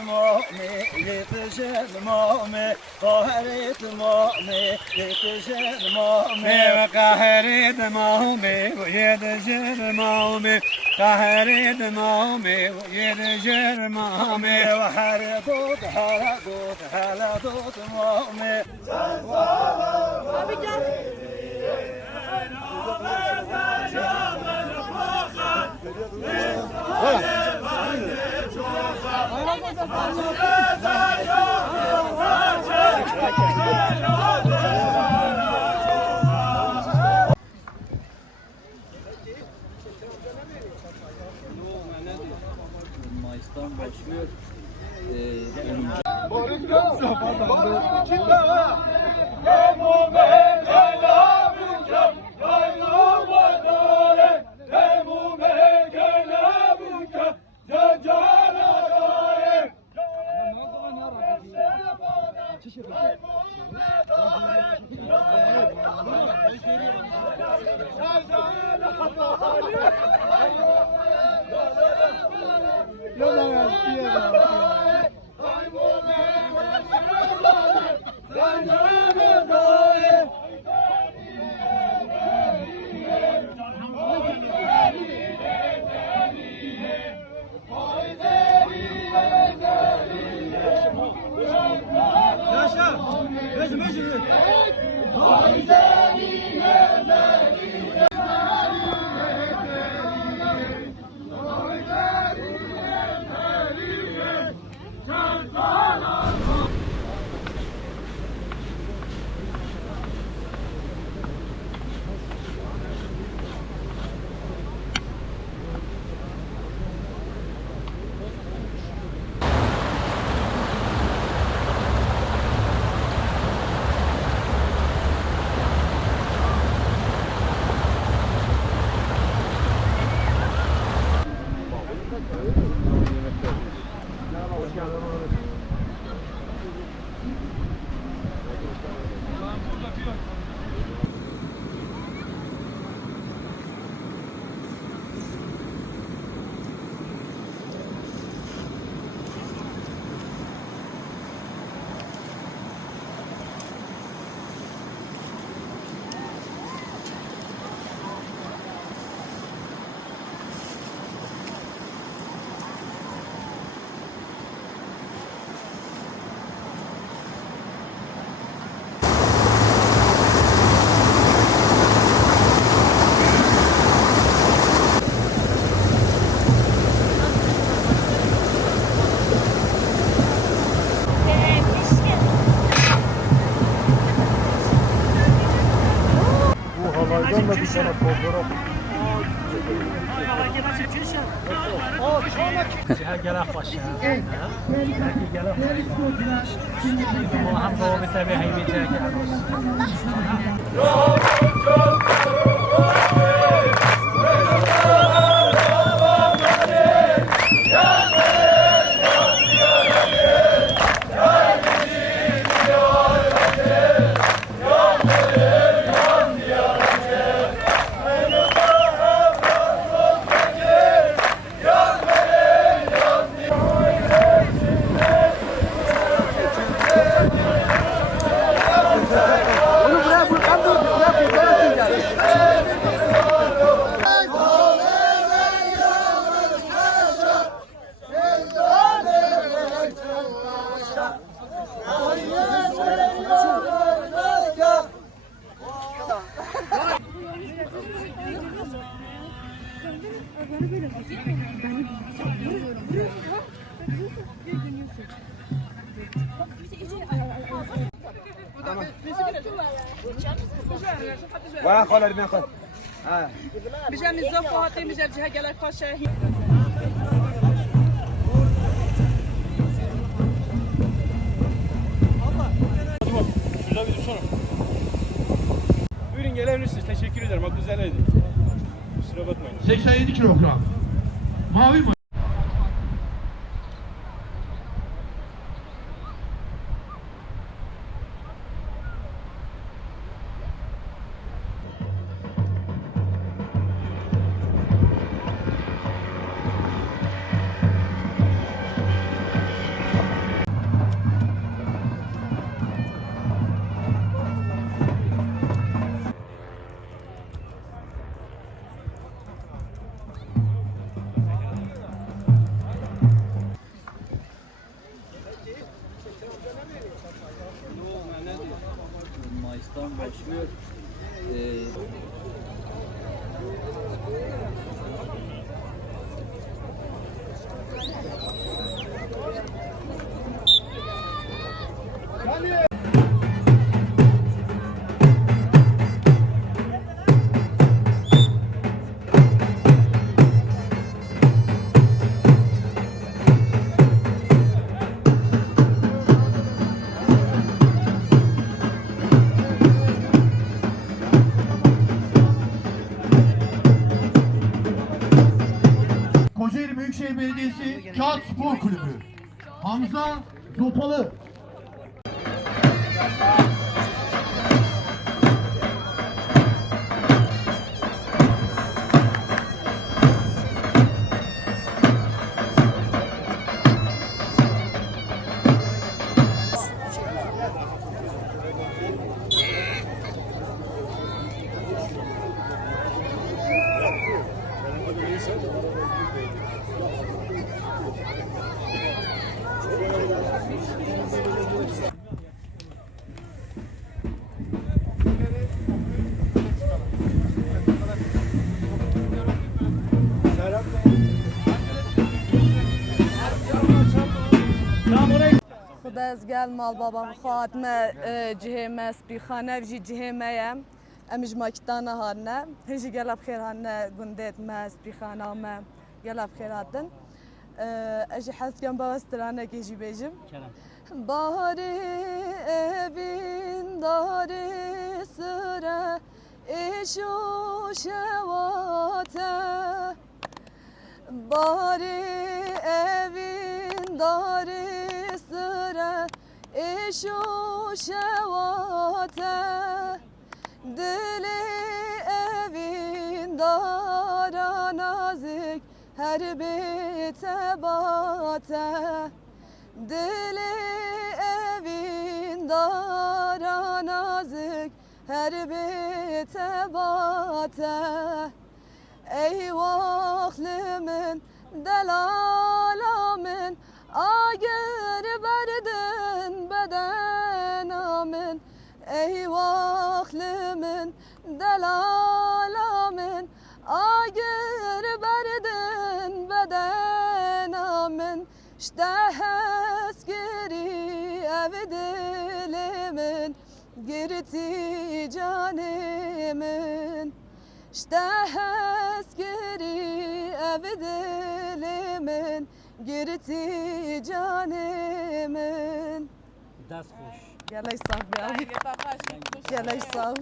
المؤمن يتجه المؤمن قاهر المؤمن يتجه المؤمن وقاهر المؤمن ويتجه المؤمن قاهر المؤمن ويتجه المؤمن وحردوت حردوت حردوت المؤمن Mayıs'tan başlıyor. Bir sana fotoğraf. gelen başı. Gelen başı. Hem de o tabi hayvete وين خالد بين خالد مشان الزوف وهاتي مشان جهه قال لك شاهي Şurada bir dursana. Buyurun gelebilirsiniz. Teşekkür ederim. Bak güzeldi. Kusura bakmayın. 87 kilogram. Mavi mi? Spor Kulübü. Hamza Zopalı. خدا از گل مال بابا خاتمه جهه مسبی خانه بجی جهه میم امیج ماکتان هارنه هجی گل بخیر هارنه گندت مسبی خانه ما گل بخیر هاتن اجی حس کم باسترانه کیجی بیجم باری evin داری سره ایشو شواته باری evin داری سره ایشو شواته دلی evin دارا نازک her بیت باته دلی evin dara nazik her bir tebate ey vahlımın delalamın agir berdin bedenamın ey vahlımın delalamın agir berdin bedenamın işte heskeri ev dilimin girti canımın işte heskeri ev dilimin girti canımın Ders hoş. Gel ay sağ abi. Gel ay sağ.